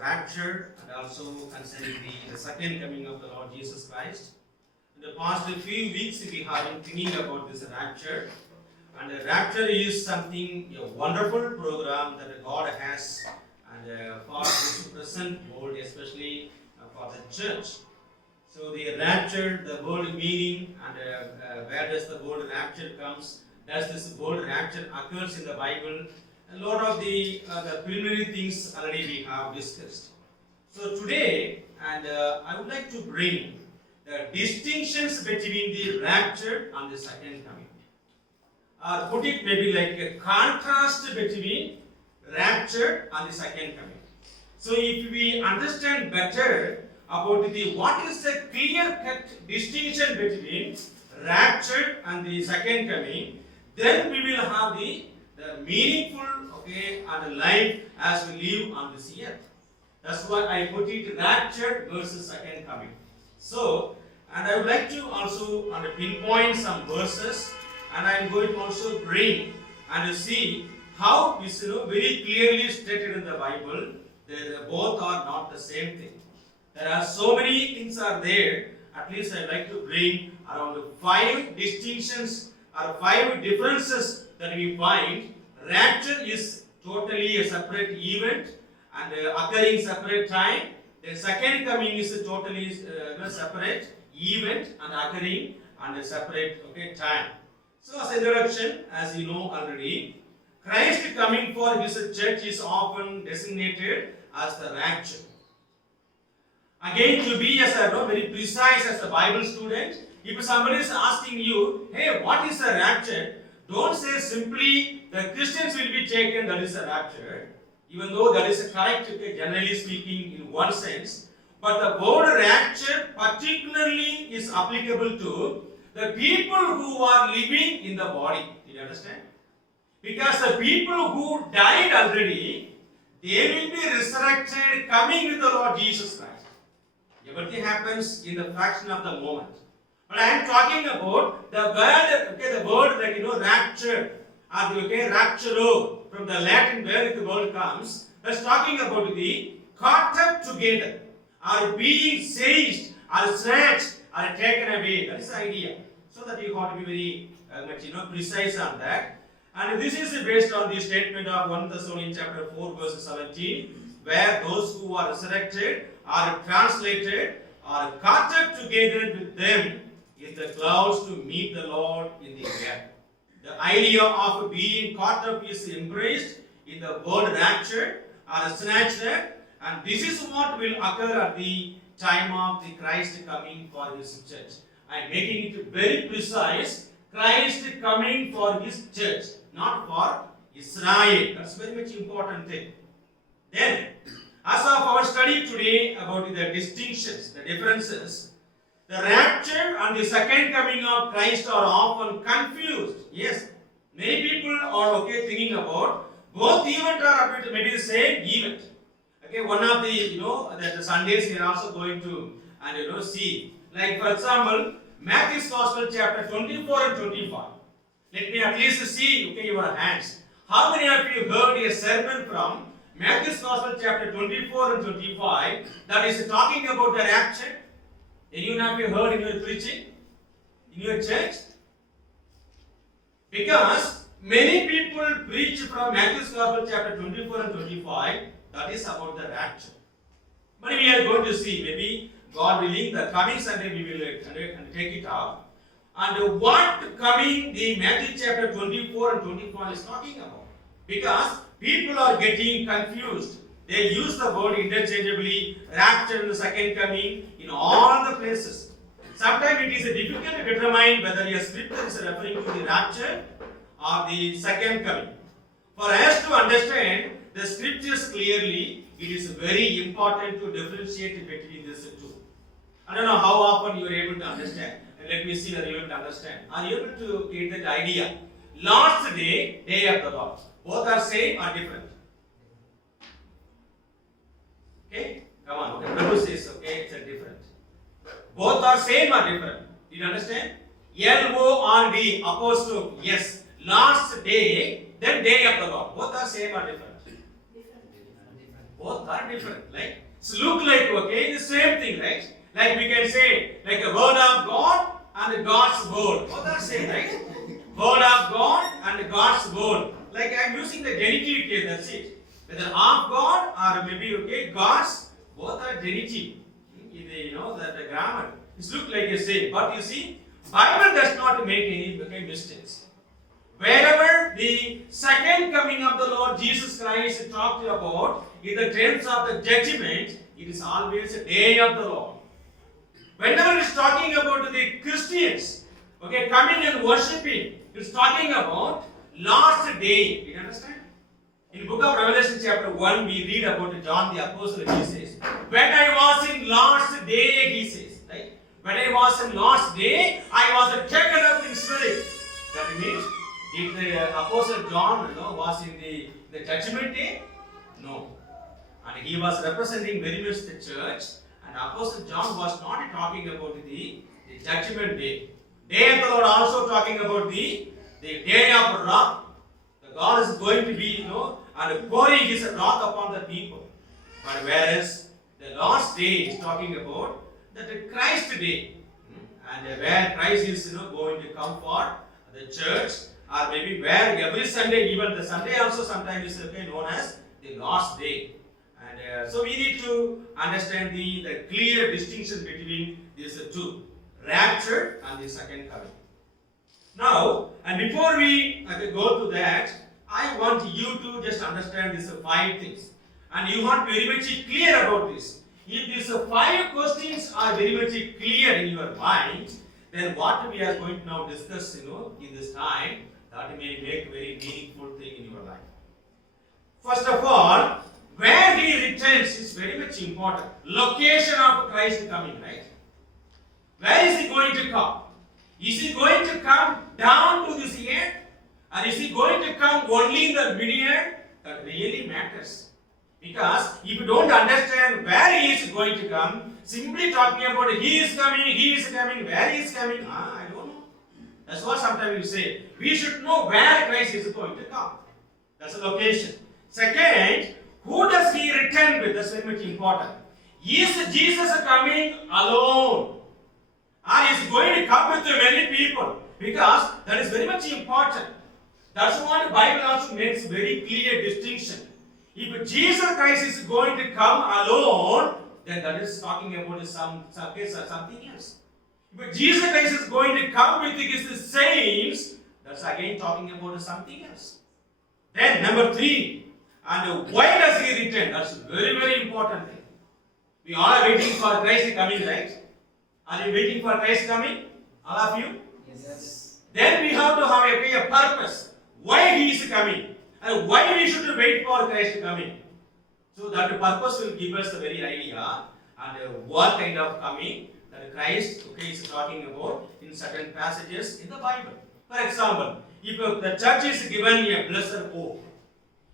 rapture and also concerning the second coming of the Lord Jesus Christ. In the past few weeks, we have been thinking about this rapture. And the rapture is something, a wonderful program that God has and for this present world, especially for the church. So the rapture, the word meaning, and where does the word rapture comes? Does this word rapture occurs in the Bible? A lot of the preliminary things already we have discussed. So today, and I would like to bring the distinctions between the rapture and the second coming. Or put it maybe like a contrast between rapture and the second coming. So if we understand better about the what is the clear-cut distinction between rapture and the second coming, then we will have the meaningful and life as we live on this earth. That's why I put it rapture versus second coming. So, and I would like to also pinpoint some verses, and I am going to also bring and see how it's very clearly stated in the Bible that both are not the same thing. There are so many things are there. At least I like to bring around 5 distinctions or 5 differences that we find. Rapture is totally a separate event and occurring separate time. The second coming is a totally separate event and occurring and a separate time. So as introduction, as you know already, Christ coming for his church is often designated as the rapture. Again, to be as a very precise as a Bible student, if somebody is asking you, hey, what is a rapture? Don't say simply the Christians will be taken, that is a rapture. Even though that is correct, generally speaking, in one sense. But the word rapture particularly is applicable to the people who are living in the body. Did you understand? Because the people who died already, they will be resurrected coming with the Lord Jesus Christ. Everything happens in the fraction of the moment. But I am talking about the word like rapture or rapturo from the Latin where the word comes. That's talking about the caught up together or being seized or snatched or taken away. That is the idea. So that you have to be very much precise on that. And this is based on the statement of 1 Thessalonians chapter 4 verse 17, where those who are resurrected are translated or caught up together with them in the clouds to meet the Lord in the air. The idea of being caught up is embraced in the word rapture or snatched, and this is what will occur at the time of the Christ coming for his church. I am making it very precise. Christ coming for his church, not for Israel. That's very much important thing. Then, as of our study today about the distinctions, the differences, the rapture and the second coming of Christ are often confused. Yes, many people are thinking about both events are maybe the same event. One of the the Sundays we are also going to and see. Like for example, Matthew's Gospel chapter 24 and 25. Let me at least see your hands. How many of you heard a sermon from Matthew's Gospel chapter 24 and 25 that is talking about the rapture? Anyone of you heard in your preaching? In your church? Because many people preach from Matthew's Gospel chapter 24 and 25 that is about the rapture. But we are going to see, maybe God willing, the coming Sunday we will take it up. And what coming the Matthew chapter 24 and 25 is talking about. Because people are getting confused. They use the word interchangeably, rapture and the second coming in all the places. Sometimes it is difficult to determine whether your scripture is referring to the rapture or the second coming. For us to understand the scriptures clearly, it is very important to differentiate between these two. I don't know how often you are able to understand. Let me see whether you are able to understand. Are you able to get that idea? Last day, day of the Lord. Both are same or different? Okay? Come on. Okay. Prabhu says, okay, it's a different. Both are same or different? Did you understand? L-O-R-D, opposed to yes. Last day, then day of the Lord. Both are same or different? Both are different. Like it's look like okay, the same thing, right? Like we can say like a word of God and the God's word. Both are same, right? Word of God and God's word. Like I am using the genitive case, that's it. Whether of God or maybe okay, God's, both are genitive. You know that the grammar. It looks like a same, but you see, Bible does not make any okay, mistakes. Wherever the second coming of the Lord Jesus Christ talked about in the terms of the judgment, it is always a day of the Lord. Whenever it is talking about the Christians, okay, coming and worshipping, it's talking about last day. You understand? In book of Revelation chapter 1, we read about John the Apostle. He says, when I was in last day, he says, right? When I was in last day, I was taken up in spirit. That means, if the Apostle John was in the judgment day, no. And he was representing very much the church. And Apostle John was not talking about the judgment day. Day of the Lord also talking about the day of wrath. The God is going to be, and pouring his wrath upon the people. But whereas the last day is talking about that Christ day. And where Christ is going to come for the church, or maybe where every Sunday, even the Sunday also sometimes is known as the last day. And so we need to understand the clear distinction between these two, rapture and the second coming. Now, and before we go to that, I want you to just understand these 5 things. And you want very much clear about this. If these 5 questions are very much clear in your mind, then what we are going to now discuss, in this time, that may make very meaningful thing in your life. First of all, where he returns is very much important. Location of Christ coming, right? Where is he going to come? Is he going to come down to this earth? Or is he going to come only in the middle? That really matters. Because if you don't understand where he is going to come, simply talking about he is coming, where he is coming, I don't know. That's what sometimes you say. We should know where Christ is going to come. That's the location. Second, who does he return with? That's very much important. Is Jesus coming alone? Or is he going to come with many people? Because that is very much important. That's why the Bible also makes very clear distinction. If Jesus Christ is going to come alone, then that is talking about something else. If Jesus Christ is going to come with his saints, that's again talking about something else. Then number 3, and why does he return? That's a very, very important thing. We all are waiting for Christ coming, right? Are you waiting for Christ coming? All of you? Yes. Then we have to have a purpose. Why he is coming? And why we should wait for Christ coming? So that the purpose will give us the very idea and what kind of coming that Christ is talking about in certain passages in the Bible. For example, if the church is given a blessed hope.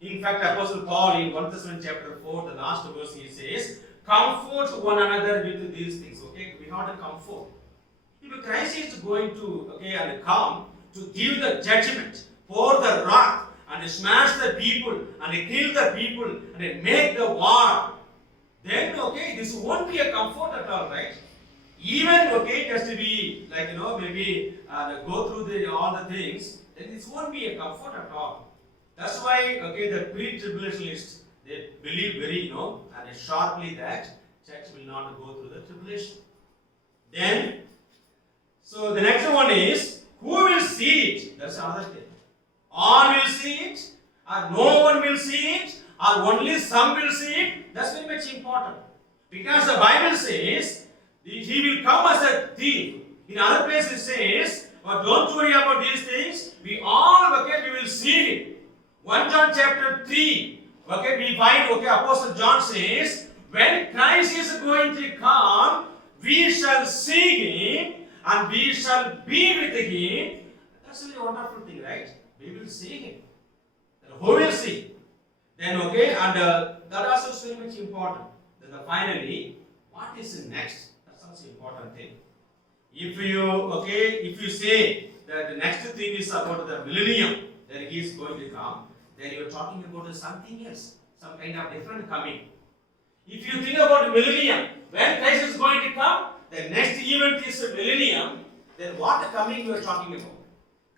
In fact, Apostle Paul in 1 Thessalonians chapter 4, the last verse, he says, comfort one another with these things. Okay, we have to comfort. If Christ is going to and come to give the judgment, pour the wrath, and smash the people, and kill the people, and make the war, then this won't be a comfort at all, right? Even just to be like maybe go through all the things, then this won't be a comfort at all. That's why the pre-tribulationists, they believe very and sharply that church will not go through the tribulation. Then, so the next one is, who will see it? That's another thing. All will see it, or no one will see it, or only some will see it. That's very much important. Because the Bible says he will come as a thief. In other places it says, don't worry about these things. We all we will see him. 1 John chapter 3. We find Apostle John says, when Christ is going to come, we shall see him and we shall be with him. That's a really wonderful thing, right? We will see him. Then who will see? Then and that also is very much important. Then finally, what is next? That's also important thing. If you say that the next thing is about the millennium, then he is going to come, then you are talking about something else, some kind of different coming. If you think about millennium, when Christ is going to come, the next event is millennium. Then what coming you are talking about?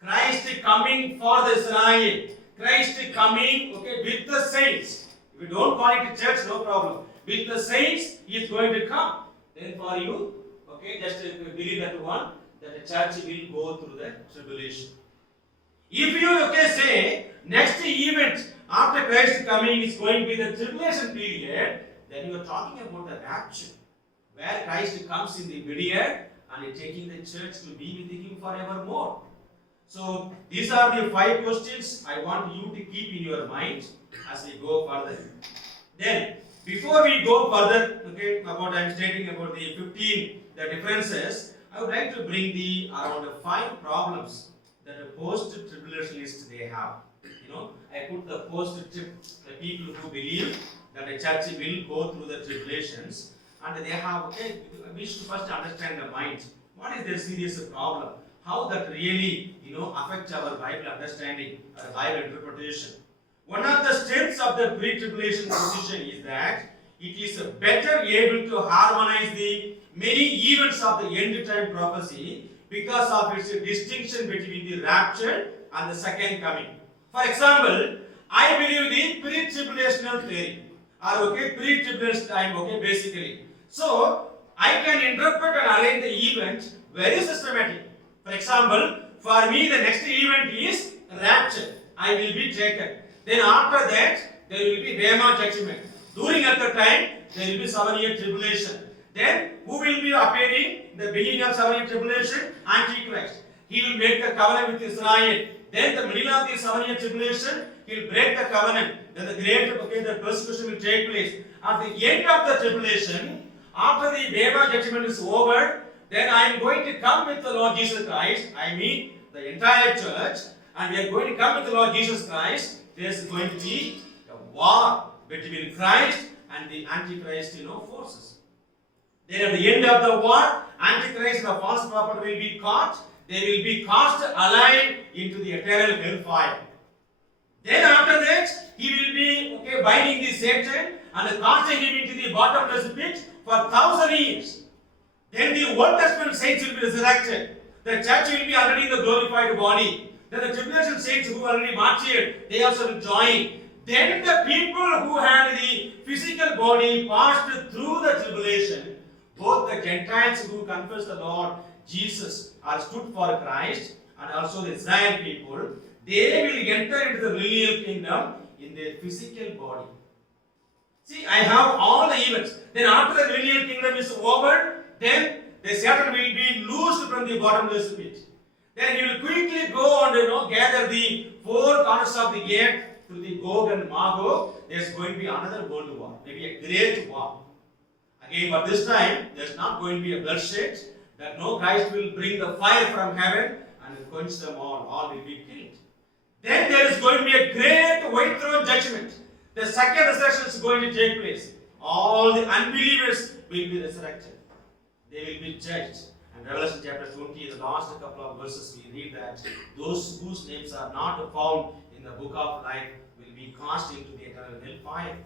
Christ coming for the Israel. Christ coming, okay, with the saints. If you don't call it a church, no problem. With the saints, He is going to come. Then for you, okay, just believe that one, that the church will go through the tribulation. If you, okay, say, next event after Christ coming is going to be the tribulation period, then you are talking about the rapture, where Christ comes in the midair and is taking the church to be with Him forevermore. So these are the 5 questions I want you to keep in your mind as we go further. Then, before we go further, okay, I'm stating about the 15 the differences, I would like to bring the around 5 problems that the post-tribulationists they have. I put the post-trib, the people who believe that the church will go through the tribulations, and they have, okay, we should first understand the mind. What is their serious problem? How that really, affects our Bible understanding, our Bible interpretation. One of the strengths of the pre-tribulation position is that it is better able to harmonize the many events of the end time prophecy because of its distinction between the rapture and the second coming. For example, I believe the pre-tribulational theory, or pre-tribulation time, basically. So, I can interpret and arrange the event very systematic. For example, for me the next event is rapture. I will be taken. Then after that, there will be Bema judgment. During at the time, there will be 7-year tribulation. Then, who will be appearing in the beginning of 7-year tribulation? Antichrist. He will make the covenant with Israel. Then the middle of the 7-year tribulation, he will break the covenant. Then the great, the persecution will take place. At the end of the tribulation, after the Bema judgment is over, then I am going to come with the Lord Jesus Christ. I mean, the entire church, and we are going to come with the Lord Jesus Christ. There is going to be a war between Christ and the Antichrist, forces. Then at the end of the war, Antichrist and the false prophet will be caught. They will be cast alive into the eternal hellfire. Then after that, he will be binding the Satan and casting him into the bottomless pit for 1,000 years. Then the Old Testament saints will be resurrected. The church will be already in the glorified body. Then the tribulation saints who are already martyred, they also will join. Then the people who had the physical body passed through the tribulation, both the Gentiles who confess the Lord Jesus are stood for Christ, and also the Israel people, they will enter into the millennial kingdom in their physical body. See, I have all the events. Then after the millennial kingdom is over, then the Satan will be loosed from the bottomless pit. Then he will quickly go and gather the 4 corners of the gate through the Gog and Magog. There is going to be another world war, maybe a great war. Again, but this time there is not going to be a bloodshed. That no, Christ will bring the fire from heaven and quench them all. All will be killed. Then there is going to be a great white throne judgment. The second resurrection is going to take place. All the unbelievers will be resurrected. They will be judged. And Revelation chapter 20, the last couple of verses, we read that those whose names are not found in the book of life will be cast into the eternal hellfire.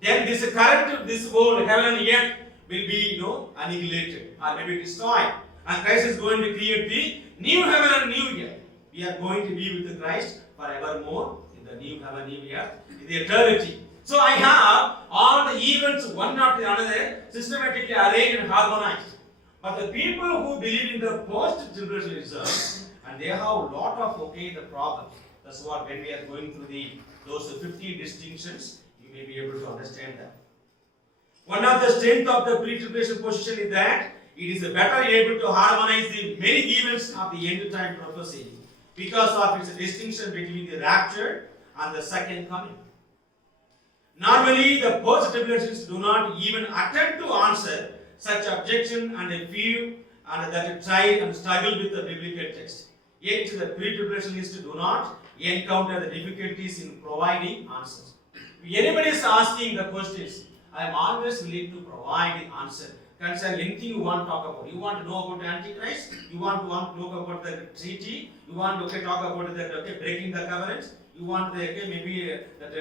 Then this world, heaven and earth, will be annihilated or maybe destroyed. And Christ is going to create the new heaven and new earth. We are going to be with Christ forevermore in the new heaven, new earth, in the eternity. So I have all the events one after another systematically arranged and harmonized. But the people who believe in the post-tribulationism, and they have a lot of the problems. That's what when we are going through those 50 distinctions, you may be able to understand that. One of the strengths of the pre-tribulation position is that it is better able to harmonize the many events of the end time prophecy because of its distinction between the rapture and the second coming. Normally, the post-tribulationists do not even attempt to answer such objection and a few and that try and struggle with the biblical text. Yet the pre-tribulationists do not encounter the difficulties in providing answers. If anybody is asking the questions, I am always willing to provide the answer. Concern anything you want to talk about. You want to know about the Antichrist? You want to know about the treaty? You want to talk about the breaking the covenant? You want maybe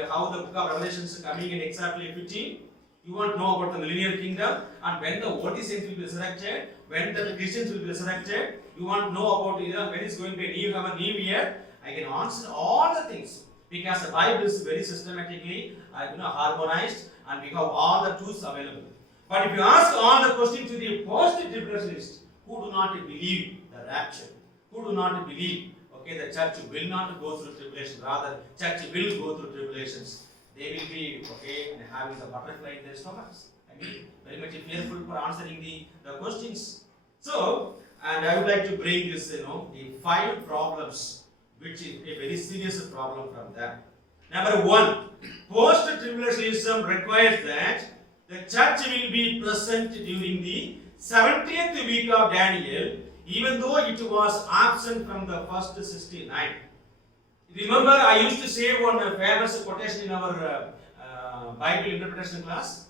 how the book of Revelation is coming in exactly 15? You want to know about the millennial kingdom and when the worldly saints will be resurrected, when the Christians will be resurrected. You want to know about when it's going to be a new heaven, new year. I can answer all the things because the Bible is very systematically harmonized and we have all the truths available. But if you ask all the questions to the post-tribulationists who do not believe the rapture, who do not believe the church will not go through tribulation, rather church will go through tribulations. They will be and having the butterfly in their stomachs. I mean, very much fearful for answering the questions. So, and I would like to bring this, the 5 problems, which is a very serious problem from them. Number 1, post-tribulationism requires that the church will be present during the 70th week of Daniel, even though it was absent from the first 69. Remember, I used to say one famous quotation in our Bible interpretation class.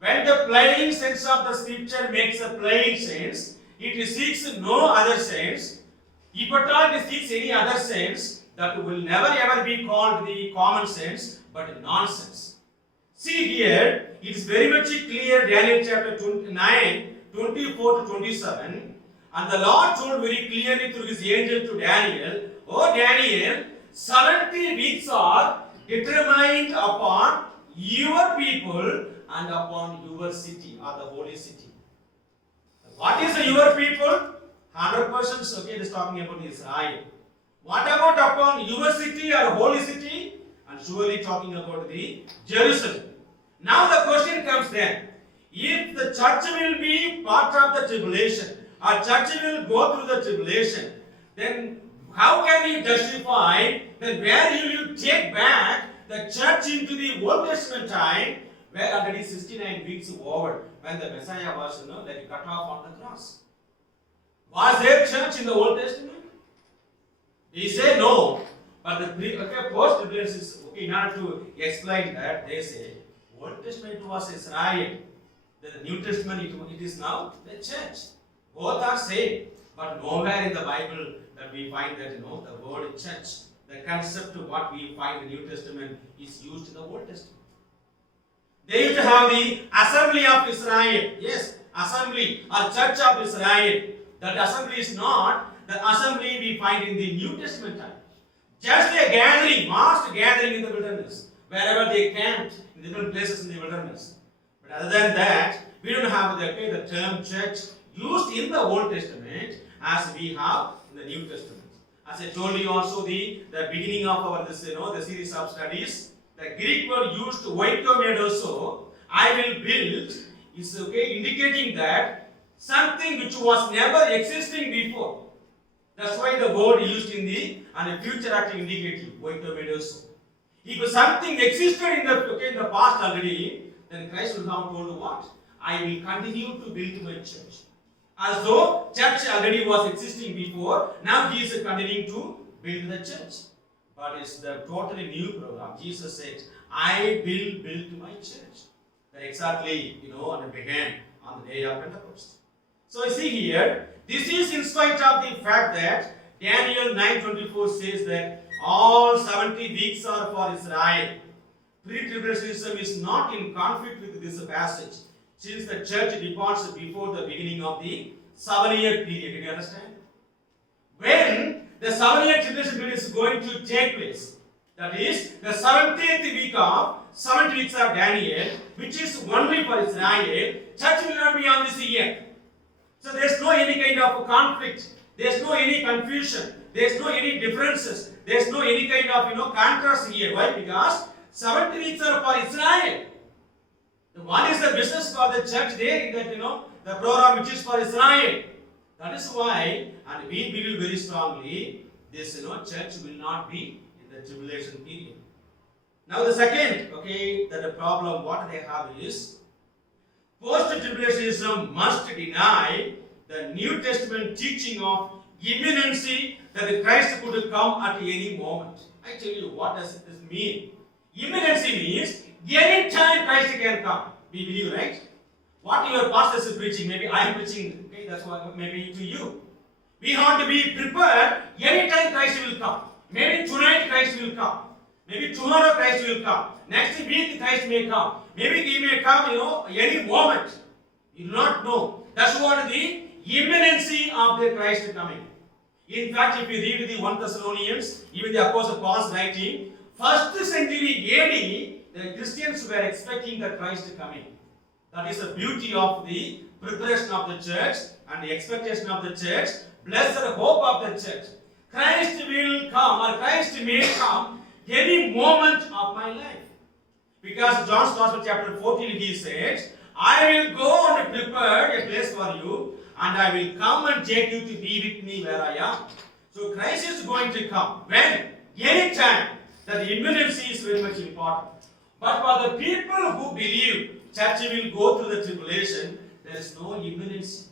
When the plain sense of the scripture makes a plain sense, it seeks no other sense. If at all it seeks any other sense, that will never ever be called the common sense, but nonsense. See here, it is very much clear, Daniel chapter 29, 24 to 27. And the Lord told very clearly through his angel to Daniel, "O Daniel, 70 weeks are determined upon your people and upon your city," or the holy city. What is your people? 100%, it is talking about Israel. What about upon your city or holy city? And surely talking about the Jerusalem. Now the question comes then, if the church will be part of the tribulation, or church will go through the tribulation, then how can you justify that where you will take back the church into the Old Testament time, where already 69 weeks over, when the Messiah was cut off on the cross? Was there church in the Old Testament? He said no, but the post-tribulationists, in order to explain that, they say Old Testament was Israel, the New Testament it is now the church. Both are same, but nowhere in the Bible that we find that the word church, the concept of what we find in the New Testament is used in the Old Testament. They used to have the assembly of Israel. Yes, assembly or church of Israel. That assembly is not the assembly we find in the New Testament time. Just a gathering, mass gathering in the wilderness, wherever they camped in different places in the wilderness. But other than that, we don't have the term church used in the Old Testament as we have in the New Testament. As I told you also the beginning of our the series of studies, the Greek word used oikomedoso, I will build, is indicating that something which was never existing before. That's why the word used in the future active indicative, oikomedoso. If something existed in the past already, then Christ will have told what? I will continue to build my church. As though church already was existing before, now he is continuing to build the church. But it's the totally new program. Jesus said, I will build my church. That exactly, and began on the day of Pentecost. So you see here, this is in spite of the fact that Daniel 9:24 says that all 70 weeks are for Israel. Pre-tribulationism is not in conflict with this passage, since the church departs before the beginning of the 7-year period. Did you understand? When the 7-year tribulation period is going to take place, that is the 70th week of 70 weeks of Daniel, which is only for Israel, church will not be on this year. So there's no any kind of conflict, there's no any confusion, there's no any differences, there's no any kind of contrast here. Why? Because 70 weeks are for Israel. What is the business for the church there in that the program which is for Israel? That is why, and we believe very strongly, this church will not be in the tribulation period. Now the second, that the problem what they have is post-tribulationism must deny the New Testament teaching of imminency that Christ could come at any moment. I tell you, what does this mean? Imminency means any time Christ can come. We believe, right? What your pastor is preaching, maybe I am preaching, that's why maybe to you. We have to be prepared anytime Christ will come. Maybe tonight Christ will come. Maybe tomorrow Christ will come. Next week Christ may come. Maybe he may come, any moment. You do not know. That's what the imminency of the Christ coming. In fact, if you read the 1 Thessalonians, even the Apostle Paul's writing, first century AD, the Christians were expecting the Christ coming. That is the beauty of the preparation of the church and the expectation of the church. Blessed hope of the church. Christ will come, or Christ may come any moment of my life. Because John's Gospel chapter 14, he says, I will go and prepare a place for you, and I will come and take you to be with me where I am. So Christ is going to come. When? Any time. That the imminency is very much important. But for the people who believe church will go through the tribulation, there is no imminency.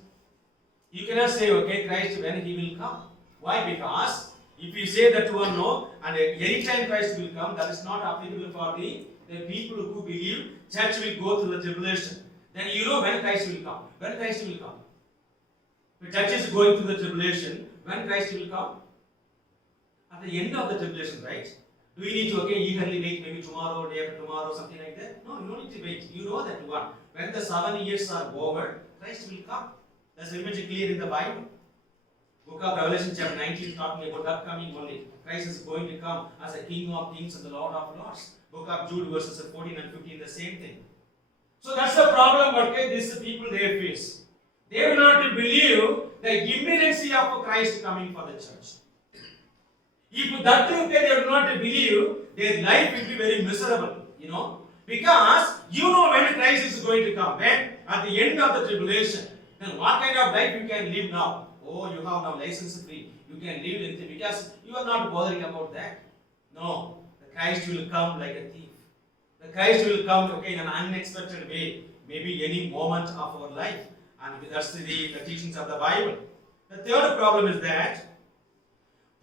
You cannot say, okay, Christ, when he will come. Why? Because if you say that one no, and any time Christ will come, that is not applicable for the people who believe church will go through the tribulation. Then you know when Christ will come. When Christ will come. The church is going through the tribulation. When Christ will come? At the end of the tribulation, right? Do you need to eagerly wait maybe tomorrow, day after tomorrow, something like that? No, you don't need to wait. You know that one. When the 7 years are over, Christ will come. That's very much clear in the Bible. Book of Revelation chapter 19 is talking about that coming only. Christ is going to come as a King of Kings and the Lord of Lords. Book of Jude verses 14 and 15, the same thing. So that's the problem what these people they face. They will not believe the imminency of Christ coming for the church. If that thing they will not believe, their life will be very miserable, because when Christ is going to come. When? At the end of the tribulation. Then what kind of life you can live now? Oh, you have now license free. You can live anything because you are not bothering about that. No, the Christ will come like a thief. The Christ will come in an unexpected way, maybe any moment of our life. And that's the teachings of the Bible. The third problem is that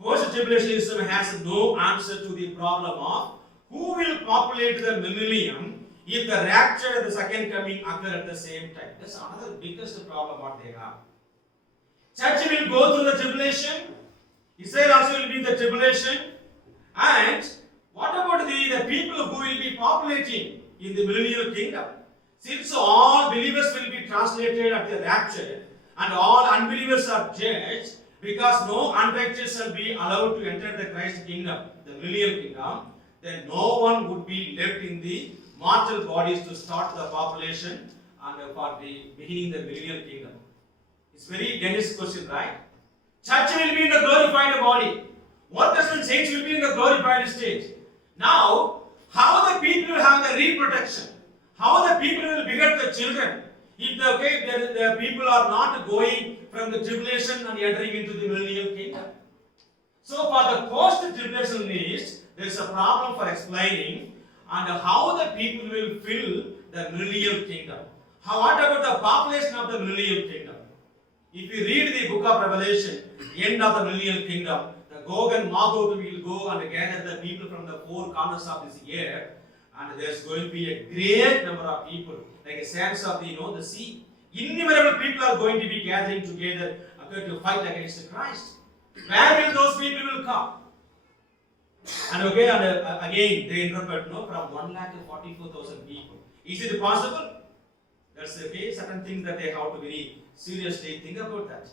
post-tribulationism has no answer to the problem of who will populate the millennium if the rapture and the second coming occur at the same time. That's another biggest problem what they have. Church will go through the tribulation. Israel also will be in the tribulation. And what about the people who will be populating in the millennial kingdom? Since all believers will be translated at the rapture and all unbelievers are judged, because no unrighteous shall be allowed to enter the Christ kingdom, the millennial kingdom, then no one would be left in the mortal bodies to start the population and for the beginning the millennial kingdom. It's very dangerous question, right? Church will be in the glorified body. Old Testament saints will be in the glorified state. Now, how the people will have the reproduction? How the people will beget the children? If the people are not going from the tribulation and entering into the millennial kingdom. So for the post-tribulationists, there is a problem for explaining and how the people will fill the millennial kingdom. What about the population of the millennial kingdom? If you read the book of Revelation, end of the millennial kingdom, the Gog and Magog will go and gather the people from the four corners of this earth, and there's going to be a great number of people, like the sands of the sea. Innumerable people are going to be gathering together to fight against Christ. Where will those people will come? And again they interpret from 1,44,000 people. Is it possible? That's certain things that they have to very seriously think about that.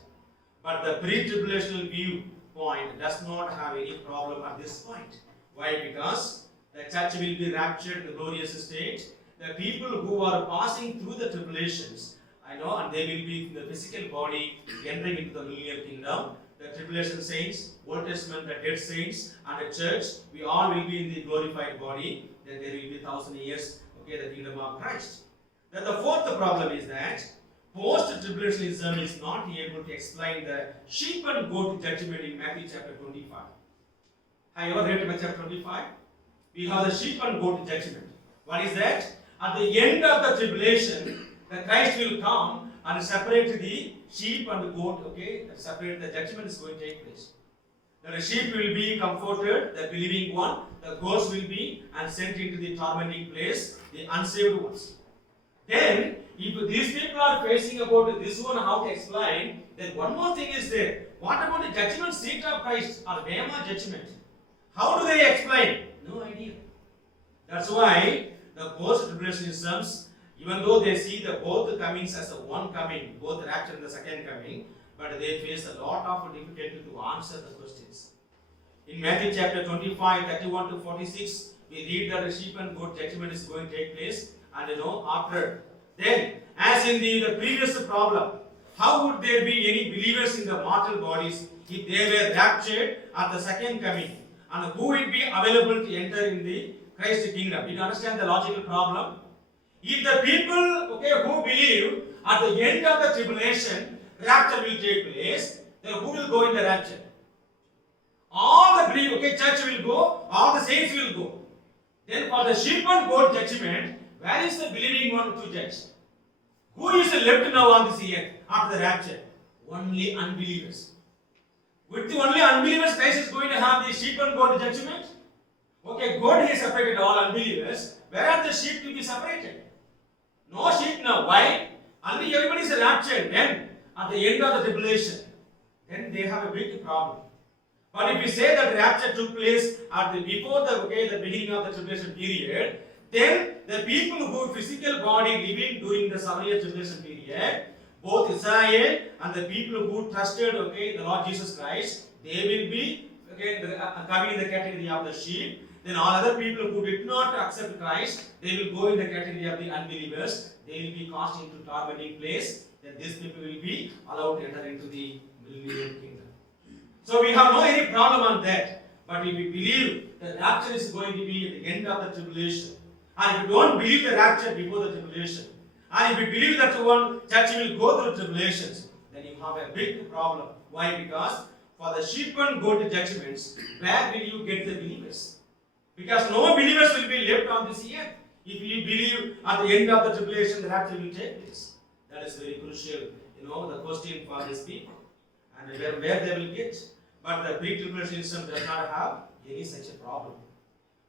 But the pre-tribulational viewpoint does not have any problem at this point. Why? Because the church will be raptured in the glorious state. The people who are passing through the tribulations, and they will be in the physical body entering into the millennial kingdom. The tribulation saints, Old Testament, the dead saints, and the church, we all will be in the glorified body. Then there will be 1,000 years, the kingdom of Christ. Then the fourth problem is that post-tribulationism is not able to explain the sheep and goat judgment in Matthew chapter 25. Have you ever read Matthew chapter 25? We have the sheep and goat judgment. What is that? At the end of the tribulation, the Christ will come and separate the sheep and the goat, separate the judgment is going to take place. The sheep will be comforted, the believing one, the goats will be and sent into the tormenting place, the unsaved ones. Then, if these people are facing about this one, how to explain, then one more thing is there. What about the judgment seat of Christ or Bema judgment? How do they explain? No idea. That's why the post-tribulationists, even though they see the both comings as a one coming, both rapture and the second coming, but they face a lot of difficulty to answer the questions. In Matthew chapter 25, 31 to 46, we read that the sheep and goat judgment is going to take place, and after. Then, as in the previous problem, how would there be any believers in the mortal bodies if they were raptured at the second coming? And who will be available to enter in the Christ kingdom? Did you understand the logical problem? If the people who believe at the end of the tribulation, rapture will take place, then who will go in the rapture? All the believe, church will go, all the saints will go. Then for the sheep and goat judgment, where is the believing one to judge? Who is left now on this earth after the rapture? Only unbelievers. With the only unbelievers, Christ is going to have the sheep and goat judgment? God has separated all unbelievers. Where are the sheep to be separated? No sheep now. Why? Only everybody is raptured. Then, at the end of the tribulation, then they have a big problem. But if we say that rapture took place before the beginning of the tribulation period, then the people who physical body living during the 7-year tribulation period, both Israel and the people who trusted the Lord Jesus Christ, they will be coming in the category of the sheep. Then all other people who did not accept Christ, they will go in the category of the unbelievers. They will be cast into tormenting place. Then these people will be allowed to enter into the millennial kingdom. So we have no any problem on that. But if we believe the rapture is going to be at the end of the tribulation, and if you don't believe the rapture before the tribulation, and if you believe that one church will go through tribulations, then you have a big problem. Why? Because for the sheep and goat judgments, where will you get the believers? Because no believers will be left on this earth. If you believe at the end of the tribulation, the rapture will take place. That is very crucial, the question for these people. And where they will get. But the pre-tribulation system does not have any such a problem.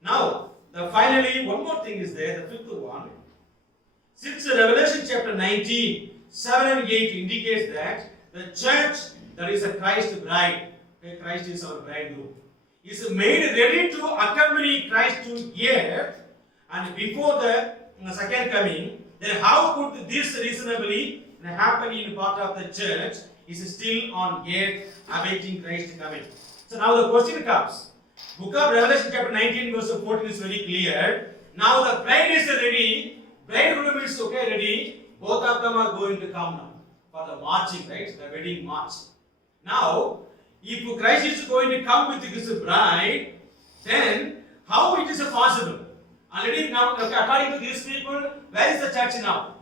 Now, finally, one more thing is there, the fifth one. Since Revelation chapter 19, 7 and 8 indicates that the church, that is a Christ bride, Christ is our bridegroom, is made ready to accompany Christ to earth, and before the second coming, then how could this reasonably happen in part of the church is still on earth awaiting Christ coming? So now the question comes. Book of Revelation chapter 19 verse 14 is very clear. Now the bride is ready, bridegroom is ready, both of them are going to come now for the marching, right? The wedding march. Now, if Christ is going to come with his bride, then how it is possible? Already now, according to these people, where is the church now?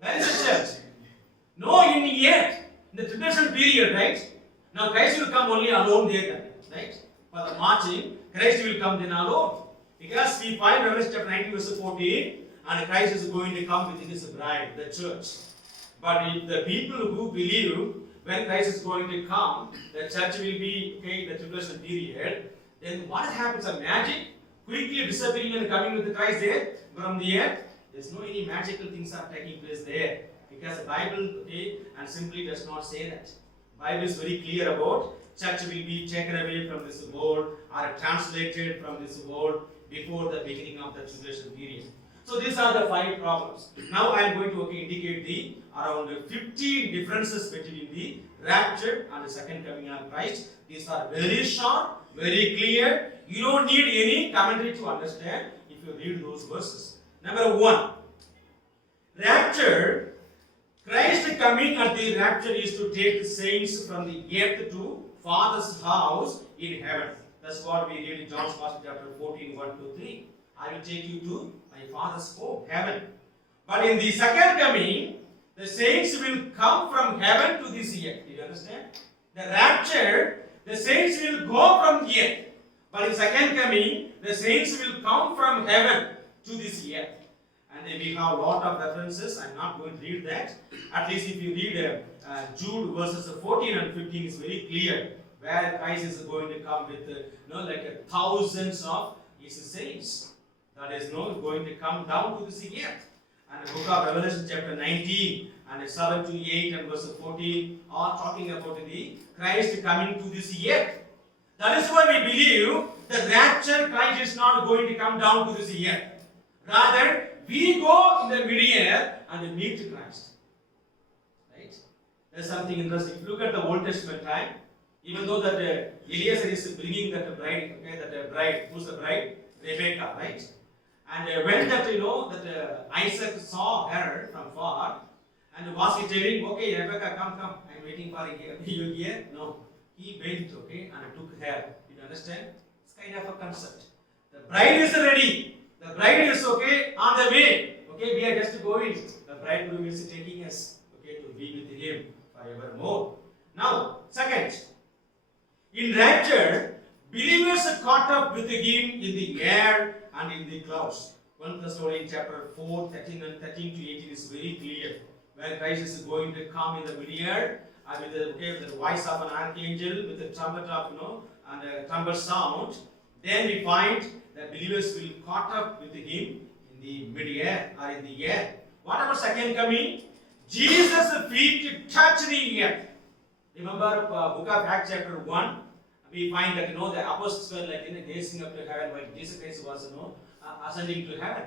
Where is the church? No, in yet. In the tribulation period, right? Now Christ will come only alone there, right? For the marching, Christ will come then alone. Because we find Revelation chapter 19 verse 14, and Christ is going to come with his bride, the church. But if the people who believe when Christ is going to come, the church will be in the tribulation period, then what happens? A magic? Quickly disappearing and coming with Christ there from the earth? There's no any magical things are taking place there. Because the Bible and simply does not say that. Bible is very clear about church will be taken away from this world or translated from this world before the beginning of the tribulation period. So these are the 5 problems. Now I am going to indicate the around 15 differences between the rapture and the second coming of Christ. These are very short, very clear. You don't need any commentary to understand if you read those verses. Number 1, rapture. Christ coming at the rapture is to take the saints from the earth to Father's house in heaven. That's what we read in John's Gospel chapter 14, 1 to 3. I will take you to my Father's home, heaven. But in the second coming, the saints will come from heaven to this earth. Do you understand? The rapture, the saints will go from the earth. But in second coming, the saints will come from heaven to this earth. And we have a lot of references. I'm not going to read that. At least if you read Jude verses 14 and 15 is very clear where Christ is going to come with thousands of his saints. That is going to come down to this earth. And the book of Revelation chapter 19 and 7 to 8 and verse 14 are talking about the Christ coming to this earth. That is why we believe the rapture, Christ is not going to come down to this earth. Rather, we go in the mid-air and meet Christ. Right? There's something interesting. If you look at the Old Testament time, even though that Eliezer is bringing that bride, okay, that bride, who's the bride? Rebecca, right? And when that, that Isaac saw her from far, and was he telling, okay, Rebecca, come, I'm waiting for you here? No. He went, okay, and took her. You understand? It's kind of a concept. The bride is ready. The bride is, okay, on the way. Okay, we are just going. The bridegroom is taking us, okay, to be with him forevermore. Now, second, in rapture, believers are caught up with him in the air and in the clouds. 1 Thessalonians chapter 4, 13 and 13 to 18 is very clear. Where Christ is going to come in the mid-air with the voice of an archangel, with the trumpet of, and a trumpet sound. Then we find that believers will caught up with him in the mid-air or in the air. What about second coming? Jesus' feet touch the earth. Remember book of Acts chapter 1, we find that the apostles were like gazing up to heaven while Jesus Christ was ascending to heaven.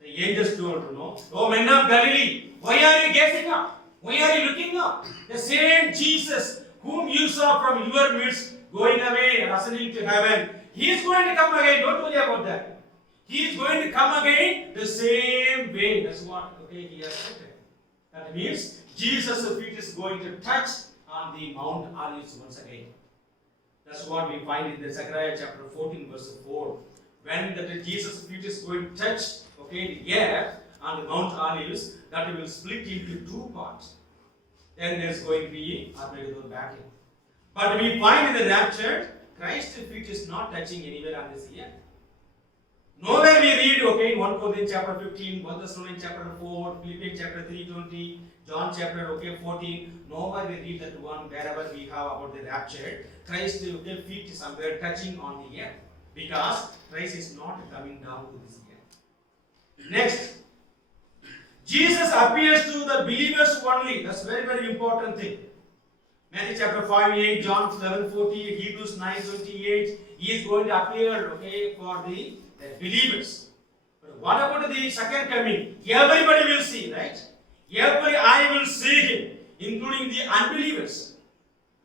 The angels told, "Oh men of Galilee, why are you gazing up? Why are you looking up? The same Jesus whom you saw from your midst going away and ascending to heaven, he is going to come again. Don't worry about that. He is going to come again the same way." That's what he has said. That means Jesus' feet is going to touch on the Mount Olives once again. That's what we find in the Zechariah chapter 14 verse 4. When Jesus' feet is going to touch, the air on the Mount Olives, that will split into two parts. Then there's going to be Armageddon battle. But we find in the rapture, Christ's feet is not touching anywhere on this earth. Nowhere we read, in 1 Corinthians chapter 15, 1 Thessalonians chapter 4, Philippians chapter 3:20, John chapter 14. Nowhere we read that one wherever we have about the rapture, Christ's feet is somewhere touching on the earth. Because Christ is not coming down to this earth. Next, Jesus appears to the believers only. That's very, very important thing. Matthew chapter 5:8, John 11:40, Hebrews 9:28. He is going to appear, for the believers. But what about the second coming? Everybody will see, right? Every eye will see him, including the unbelievers.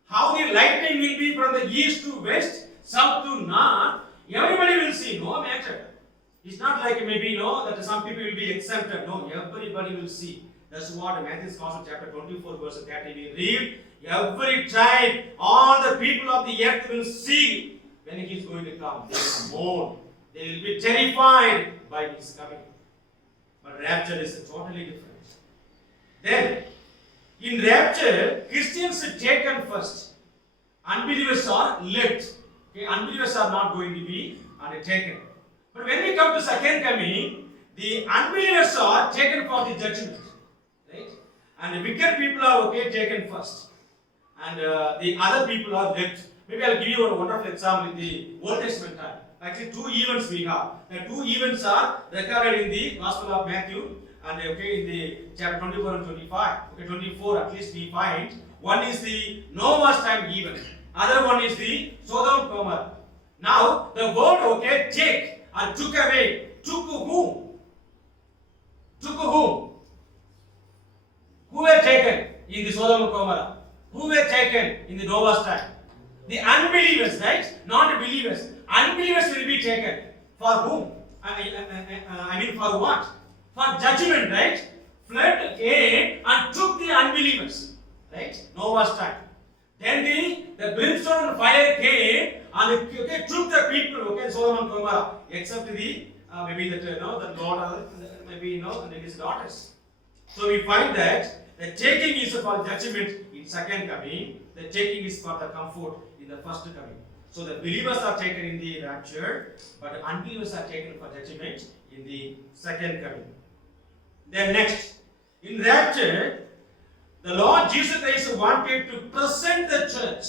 How the lightning will be from the east to west, south to north, everybody will see, no matter. It's not like maybe, that some people will be exempted. No, everybody will see. That's what Matthew's Gospel chapter 24 verse 30 we read. Every tribe, all the people of the earth will see when he is going to come. They will mourn. They will be terrified by his coming. But rapture is totally different. Then, in rapture, Christians are taken first. Unbelievers are left. Unbelievers are not going to be taken. But when we come to second coming, the unbelievers are taken for the judgment. Right? And the wicked people are taken first. And the other people are left. Maybe I'll give you a wonderful example in the Old Testament time. Actually, two events we have. The two events are recorded in the Gospel of Matthew and in the chapter 24 and 25. 24 at least we find. One is the Noah's time event. Other one is the Sodom and Gomorrah. Now, the word, take and took away. Took whom? Took whom? Who were taken in the Sodom and Gomorrah? Who were taken in the Noah's time? The unbelievers, right? Not the believers. Unbelievers will be taken. For whom? I mean for what? For judgment, right? Flood came and took the unbelievers. Right? Noah's time. Then the brimstone and fire came and took the people, Sodom and Gomorrah, except the maybe the Lord, maybe and his daughters. So we find that the taking is for judgment in second coming, the taking is for the comfort in the first coming. So the believers are taken in the rapture, but the unbelievers are taken for judgment in the second coming. Then next, in rapture, the Lord Jesus Christ wanted to present the church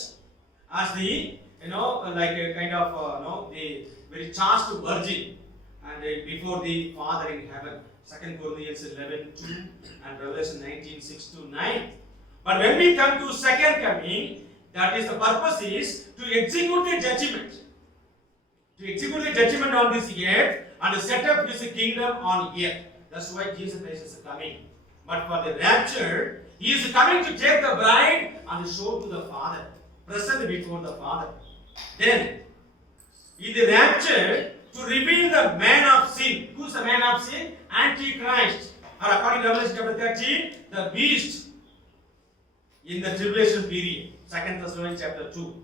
as the, like a kind of, the very chaste virgin and before the Father in heaven. 2 Corinthians 11:2 and Revelation 19:6-9. But when we come to second coming, that is the purpose is to execute the judgment. to execute the judgment on this earth and set up his kingdom on earth. That's why Jesus Christ is coming. But for the rapture, he is coming to take the bride and show to the Father, present before the Father. Then, in the rapture, to reveal the man of sin. Who's the man of sin? Antichrist. Or according to Revelation chapter 13, the beast in the tribulation period. 2 Thessalonians chapter 2.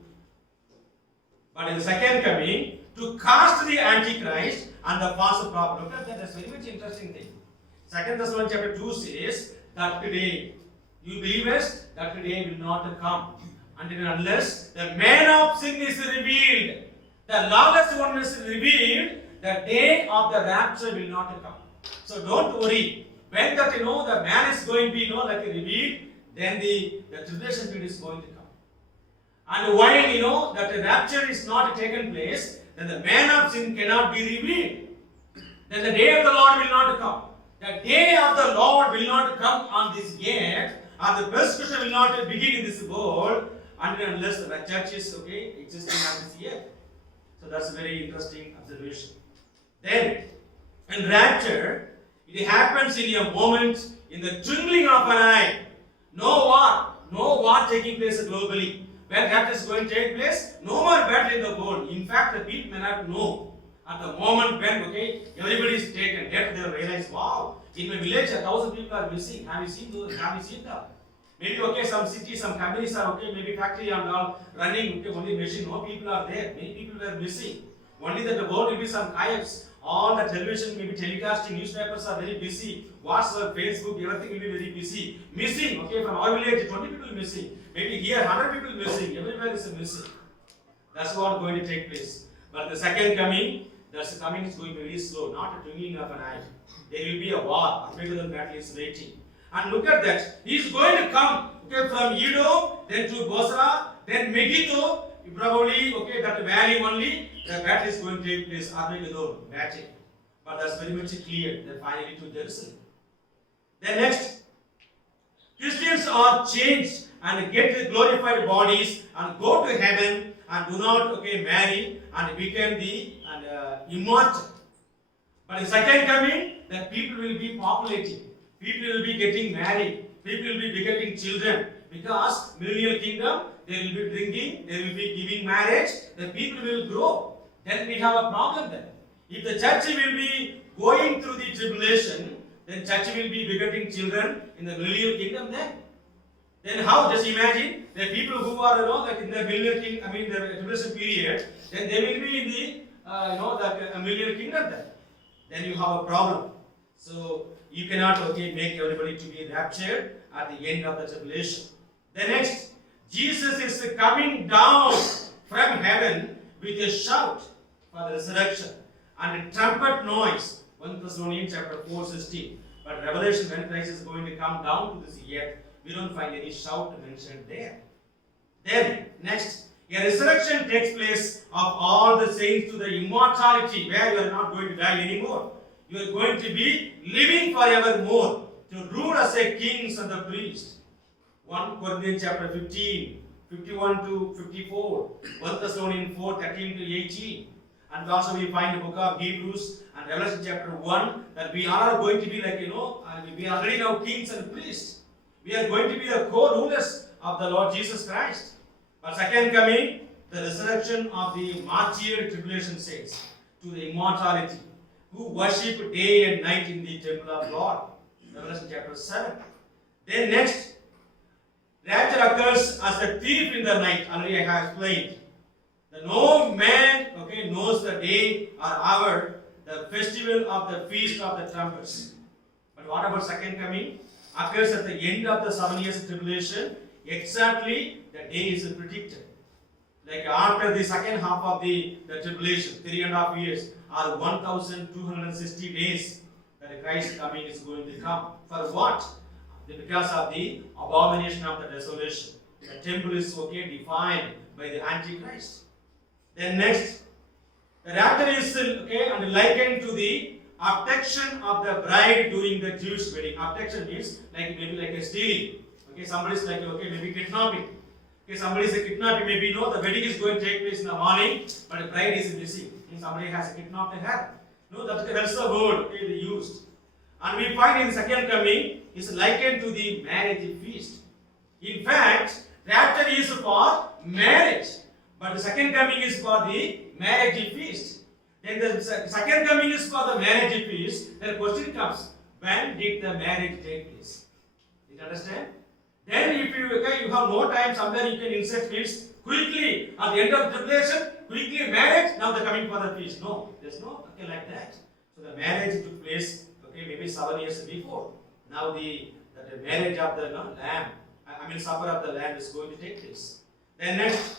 But in the second coming, to cast the Antichrist and the false prophet. Look at that, that's very much interesting thing. 2 Thessalonians chapter 2 says that today, you believers, that today will not come until and unless the man of sin is revealed. The lawless one is revealed, the day of the rapture will not come. So don't worry. When that the man is going to be revealed, then the tribulation period is going to come. And while that the rapture is not taken place, then the man of sin cannot be revealed. Then the day of the Lord will not come. The day of the Lord will not come on this earth, and the persecution will not begin in this world until unless the church is existing on this earth. So that's a very interesting observation. Then, in rapture, it happens in a moment, in the twinkling of an eye. No war taking place globally. When rapture is going to take place, no more battle in the world. In fact, the people may not know. At the moment when everybody is taken, yet they realize, wow, in my village 1,000 people are missing. Have you seen those? Have you seen them? Maybe some cities, some companies are maybe factory and all running, only machine, no people are there. Many people were missing. Only that the world will be some kayaks. All the television may be telecasting, newspapers are very busy. WhatsApp, Facebook, everything will be very busy. Missing, from our village, 20 people missing. Maybe here 100 people missing. Everywhere is missing. That's what is going to take place. But the second coming, that's coming is going to be very slow, not a twinkling of an eye. There will be a war. Armageddon battle is waiting. And look at that. He is going to come from Edom, then to Bosra, then Megiddo. Probably, that valley only, the battle is going to take place. Armageddon battle. But that's very much clear. Then finally to Jerusalem. Then next, Christians are changed and get glorified bodies and go to heaven and do not marry and become the immortal. But in second coming, the people will be populating. People will be getting married. People will be begetting children. Because millennial kingdom, they will be drinking, they will be giving marriage, the people will grow. Then we have a problem then. If the church will be going through the tribulation, then church will be begetting children in the millennial kingdom then how? Just imagine the people who are in the millennial kingdom, the tribulation period, then they will be in the millennial kingdom then you have a problem. So you cannot make everybody to be raptured at the end of the tribulation. The next, Jesus is coming down from heaven with a shout for the resurrection and a trumpet noise. 1 Thessalonians chapter 4:16. But Revelation, when Christ is going to come down to this earth, we don't find any shout mentioned there. Then next, a resurrection takes place of all the saints to the immortality, where you are not going to die anymore. You are going to be living forevermore, to rule as a kings and the priests. 1 Corinthians chapter 15, 51 to 54, 1 Thessalonians 4, 13 to 18. And also we find the book of Hebrews and Revelation chapter 1 that we are going to be we are already now kings and priests. We are going to be the co-rulers of the Lord Jesus Christ. But second coming, the resurrection of the martyred tribulation saints to the immortality, who worship day and night in the temple of God. Revelation chapter 7. Then next, rapture occurs as a thief in the night. Already I have explained. No man knows the day or hour, the festival of the feast of the trumpets. But what about second coming? Occurs at the end of the 7 years tribulation. Exactly the day is predicted. Like after the second half of the tribulation, 3.5 years, or 1,260 days, that Christ coming is going to come. For what? Because of the abomination of the desolation. The temple is defined by the Antichrist. Then next, the rapture is and likened to the abduction of the bride during the Jewish wedding. Abduction means maybe a stealing. Somebody is maybe kidnapping. Okay, somebody is kidnapped, maybe no, the wedding is going to take place in the morning, but the bride is missing. Okay, somebody has kidnapped her. No, that's the word, okay, they used. And we find in the second coming is likened to the marriage feast. In fact, rapture is for marriage, but the second coming is for the marriage feast. Then the second coming is for the marriage feast. Then the question comes, when did the marriage take place? Did you understand? Then if you have no time, somewhere you can insert feast quickly at the end of the tribulation, quickly marriage, now they're coming for the feast. No, there's no like that. So the marriage took place maybe 7 years before. Now the marriage of the lamb, supper of the lamb is going to take place. Then next,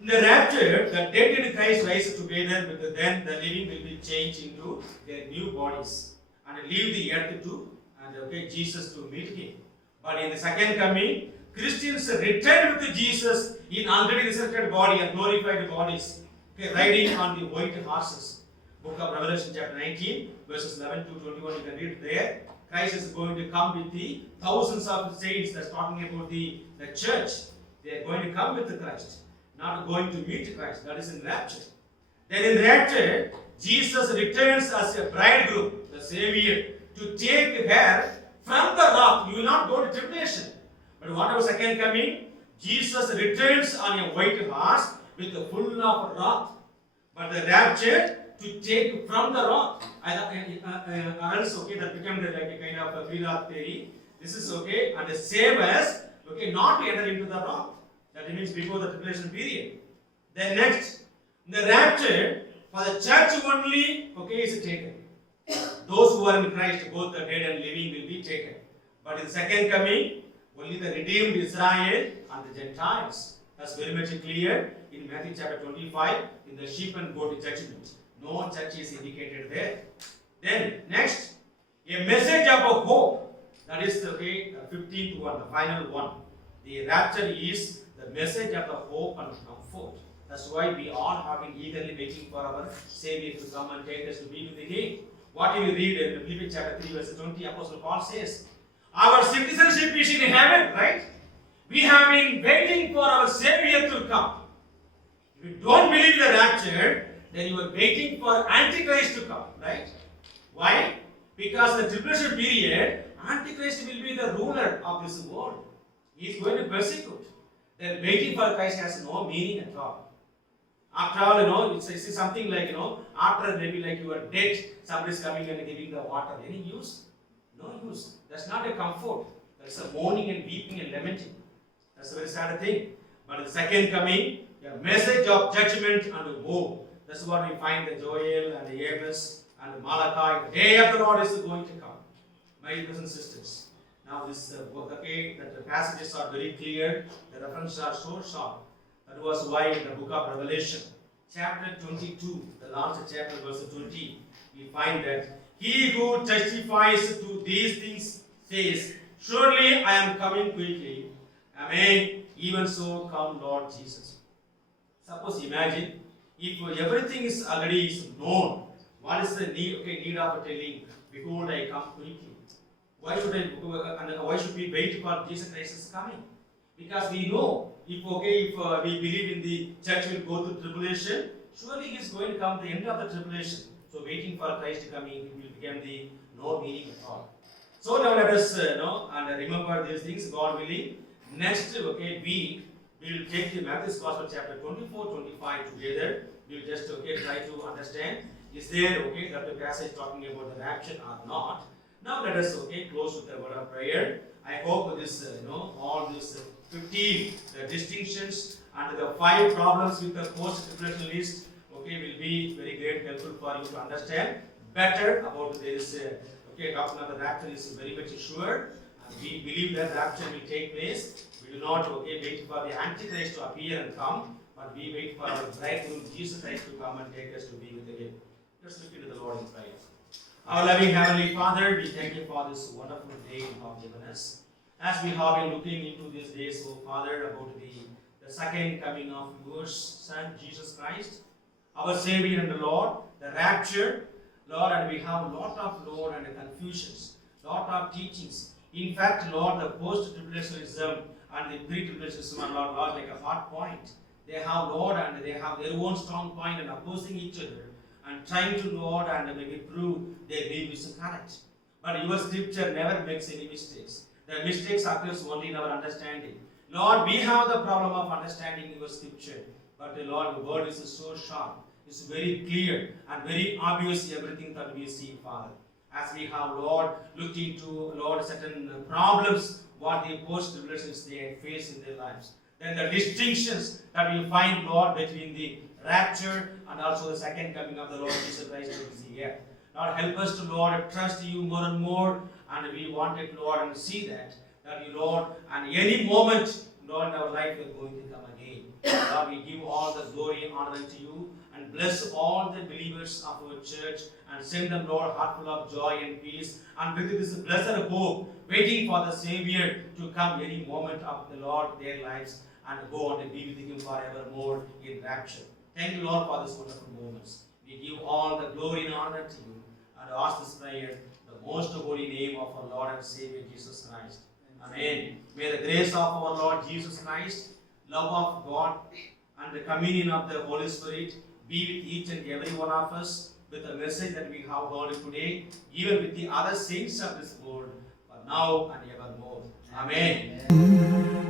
in the rapture, the dead in Christ rise together with then the living will be changed into their new bodies and leave the earth to Jesus to meet him. But in the second coming, Christians return with Jesus in already resurrected body and glorified bodies, riding on the white horses. Book of Revelation chapter 19, verses 11 to 21, you can read there. Christ is going to come with the thousands of saints. That's talking about the church. They are going to come with Christ, not going to meet Christ. That is in rapture. Then in rapture, Jesus returns as a bridegroom, the Savior, to take her from the wrath. You will not go to tribulation. But what about second coming? Jesus returns on a white horse with the full of wrath. But the rapture to take from the wrath. Else, that become like a kind of a pre-wrath theory. This is and save us, not to enter into the wrath. That means before the tribulation period. Then next, the rapture for the church only, is taken. Those who are in Christ, both the dead and living, will be taken. But in the second coming, only the redeemed Israel and the Gentiles. That's very much clear in Matthew chapter 25 in the sheep and goat judgment. No church is indicated there. Then next, a message of a hope. That is the 15th one, the final one. The rapture is the message of the hope and comfort. That's why we all have been eagerly waiting for our Savior to come and take us to be with Him. What do you read in Philippians chapter 3, verse 20? Apostle Paul says, our citizenship is in heaven, right? We have been waiting for our Savior to come. If you don't believe the rapture, then you are waiting for Antichrist to come, right? Why? Because the tribulation period, Antichrist will be the ruler of this world. He is going to persecute. Then waiting for Christ has no meaning at all. After all, it's something like, after maybe like you are dead, somebody is coming and giving the water. Any use? No use. That's not a comfort. That's a mourning and weeping and lamenting. That's a very sad thing. But the second coming, a message of judgment and woe. That's what we find the Joel and the Amos and the Malachi. The day of the Lord is going to come. My brothers and sisters. Now this that the passages are very clear. The references are so short. That was why in the book of Revelation, chapter 22, the last chapter, verse 20, we find that he who testifies to these things says, surely I am coming quickly. Amen. Even so, come Lord Jesus. Suppose imagine if everything is already known, what is the need of telling, behold, I come quickly. Why should we wait for Jesus Christ's coming? Because we know if we believe in the church will go through tribulation, surely he is going to come at the end of the tribulation. So waiting for Christ coming will become the no meaning at all. So now let us and remember these things. God willing, next week we will take the Matthew's Gospel chapter 24, 25 together. We will just try to understand, is there that the passage talking about the rapture or not. Now let us close with a word of prayer. I hope this all these 15 distinctions and the 5 problems with the post-tribulation list will be very great helpful for you to understand better about this. Doctrine of the rapture is very much sure. And we believe that rapture will take place. We do not wait for the Antichrist to appear and come, but we wait for our bridegroom Jesus Christ to come and take us to be with Him. Let's look into the Lord in prayer. Our loving Heavenly Father, we thank you for this wonderful day you have given us. As we have been looking into these days, Father, about the second coming of your Son, Jesus Christ, our Savior and the Lord, the rapture, Lord, and we have a lot of, Lord, and confusions, lot of teachings. In fact, Lord, the post-tribulationism and the pre-tribulationism are, Lord, like a hot point. They have, Lord, and they have their own strong point and opposing each other and trying to, Lord, and maybe prove their belief is correct. But your scripture never makes any mistakes. The mistakes occurs only in our understanding. Lord, we have the problem of understanding your scripture. But Lord, the word is so sharp. It's very clear and very obvious everything that we see, Father. As we have, Lord, looked into, Lord, certain problems, what the post-tribulationists they face in their lives. Then the distinctions that we find, Lord, between the rapture and also the second coming of the Lord Jesus Christ to the earth. Lord, help us to, Lord, trust you more and more, and we want it, Lord, and see that you, Lord, and any moment, Lord, in our life, you are going to come again. Lord, we give all the glory and honor to you, and bless all the believers of our church, and send them, Lord, heart full of joy and peace, and with this blessed hope, waiting for the Savior to come any moment of the Lord, their lives, and go on to be with him forevermore in rapture. Thank you, Lord, for these wonderful moments. We give all the glory and honor to you, and ask this prayer in the most holy name of our Lord and Savior Jesus Christ. Amen. May the grace of our Lord Jesus Christ, love of God, and the communion of the Holy Spirit be with each and every one of us, with the message that we have heard today, even with the other saints of this world, for now and evermore. Amen.